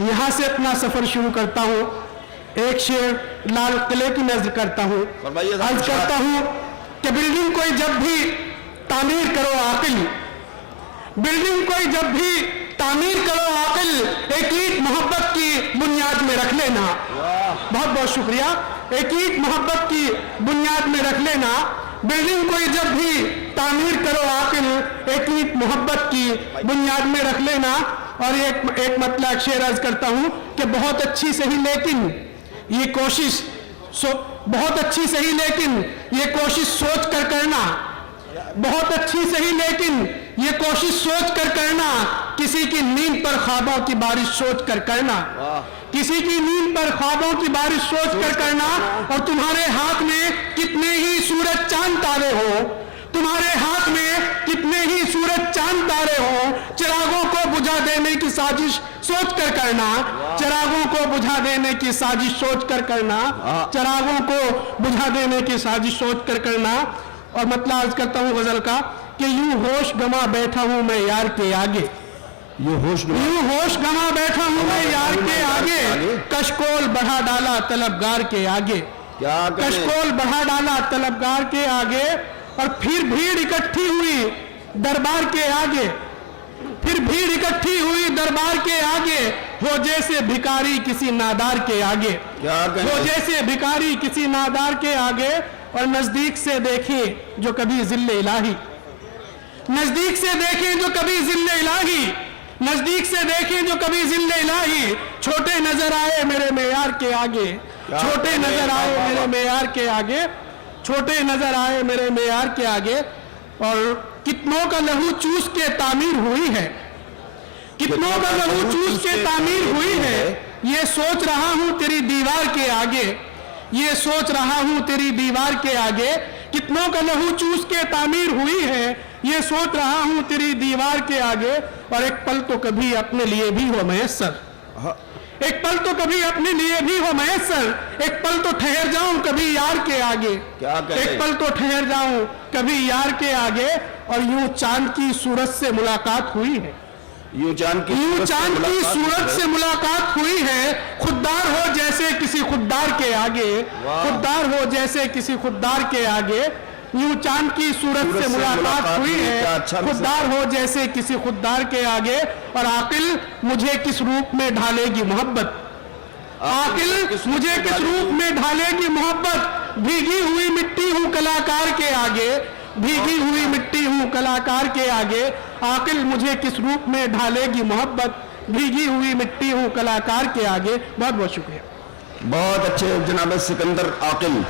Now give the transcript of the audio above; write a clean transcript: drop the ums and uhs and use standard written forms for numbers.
यहाँ से अपना सफर शुरू करता हूँ। एक शेर लाल किले की नज़र करता हूँ। अर्ज करता हूँ कि बिल्डिंग कोई जब भी तामीर करो आकिल, बिल्डिंग कोई जब भी तामीर करो आकिल, एक ईंट मोहब्बत की बुनियाद में रख लेना। बहुत बहुत शुक्रिया। एक ईंट मोहब्बत की बुनियाद में रख लेना। बिल्डिंग कोई जब भी तामीर करो आकिल, एक ईंट मोहब्बत की बुनियाद में रख लेना। और एक मतलब शेर अर्ज करता हूँ कि बहुत अच्छी सही लेकिन ये कोशिश बहुत अच्छी सही लेकिन ये कोशिश सोच कर करना। बहुत अच्छी सही लेकिन ये कोशिश सोच कर करना। किसी की नींद पर ख्वाबों की बारिश सोच कर करना। किसी की नींद पर ख्वाबों की बारिश सोच कर करना। और तुम्हारे हाथ में कितने ही सूरज चांद तारे हो, तुम्हारे हाथ में कितने ही सूरज चांद तारे हो, चिरागों को बुझा देने की साजिश सोच कर करना। चिरागों को बुझा देने की साजिश सोच कर करना। चिरागों को बुझा देने की साजिश सोच कर करना। और मतलब अर्ज करता हूँ गजल का कि यूं होश गमा बैठा हूँ मैं यार के आगे, यूं होश गमा बैठा हूँ मैं यार के आगे। कशकोल बढ़ा डाला तलबगार के आगे, कशकोल बढ़ा डाला तलबगार के आगे। और फिर भीड़ इकट्ठी हुई दरबार के आगे, फिर भीड़ इकट्ठी हुई दरबार के आगे। हो जैसे भिखारी किसी नादार के आगे, हो जैसे भिखारी किसी नादार के आगे। और नजदीक से देखें जो कभी जिल्ले इलाही, नजदीक से देखें जो कभी जिल्ले इलाही, नजदीक से देखें जो कभी जिल्ले इलाही। छोटे नजर आए मेरे मेयार के आगे, छोटे नजर आए मेरे मेयार के आगे, छोटे नजर आए मेरे मेयार के आगे। और कितनों का लहू चूस के तामीर हुई है, कितनों का लहू चूस के तामीर हुई है। ये सोच रहा हूं तेरी दीवार के आगे, ये सोच रहा हूं तेरी दीवार के आगे। कितनों का लहू चूस के तामीर हुई है, ये सोच रहा हूं तेरी दीवार के आगे। और एक पल तो कभी अपने लिए भी हो मैसर, एक पल तो कभी अपने लिए भी हो मैसर। एक पल तो ठहर जाऊं कभी यार के आगे, एक पल तो ठहर जाऊं कभी यार के आगे। और यूं चांद की सूरत से मुलाकात हुई है, यूं चांद की सूरत से मुलाकात हुई है। खुददार हो जैसे किसी खुददार के आगे, खुददार हो जैसे किसी खुददार के आगे। यूं चांद की सूरत से मुलाकात हुई है, खुददार हो जैसे किसी खुददार के आगे। और आकिल मुझे किस रूप में ढालेगी मोहब्बत, आकिल मुझे किस रूप में ढालेगी मोहब्बत। भीगी हुई मिट्टी हूं कलाकार के आगे, भीगी हुई मिट्टी हूं कलाकार के आगे। आकिल मुझे किस रूप में ढालेगी मोहब्बत, भीगी हुई मिट्टी हूं कलाकार के आगे। बहुत बहुत शुक्रिया। बहुत अच्छे जनाब सिकंदर आकिल।